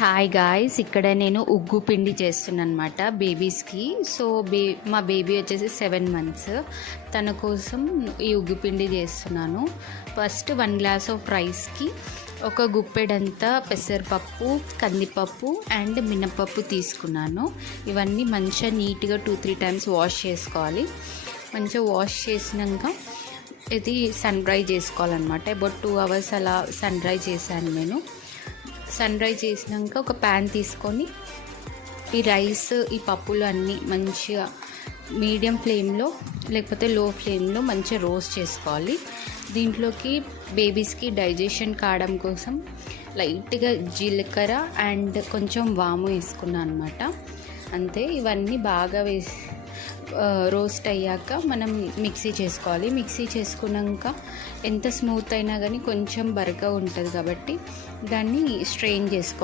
Hi guys, ఇక్కడ నేను ఉగ్గు పిండి చేస్తున్నాను అనమాట బేబీస్కి. సో మా బేబీ వచ్చేసి 7 months. తన కోసం ఈ ఉగ్గు పిండి చేస్తున్నాను. ఫస్ట్ 1 glass ఆఫ్ రైస్కి ఒక గుప్పెడంతా పెసరపప్పు, కందిపప్పు అండ్ మినపప్పు తీసుకున్నాను. ఇవన్నీ మంచిగా నీట్గా 2-3 times వాష్ చేసుకోవాలి. మంచిగా వాష్ చేసినాక ఇది సన్ డ్రై చేసుకోవాలన్నమాట. అబౌట్ 2 hours అలా సన్ డ్రై చేశాను నేను. సన్ డ్రై చేసినాక ఒక ప్యాన్ తీసుకొని ఈ రైస్, ఈ పప్పులు అన్నీ మంచిగా మీడియం ఫ్లేమ్లో లేకపోతే లో ఫ్లేమ్లో మంచిగా రోస్ట్ చేసుకోవాలి. దీంట్లోకి బేబీస్కి డైజెషన్ కావడం కోసం లైట్గా జీలకర్ర అండ్ కొంచెం వాము వేసుకున్నాను అనమాట. అంతే. ఇవన్నీ బాగా రోస్ట్ అయ్యాక మనం మిక్సీ చేసుకోవాలి. మిక్సీ చేసుకున్నాక ఎంత స్మూత్ అయినా కానీ కొంచెం బరకగా ఉంటుంది కాబట్టి దాన్ని స్ట్రెయిన్ చేసుకోవాలి.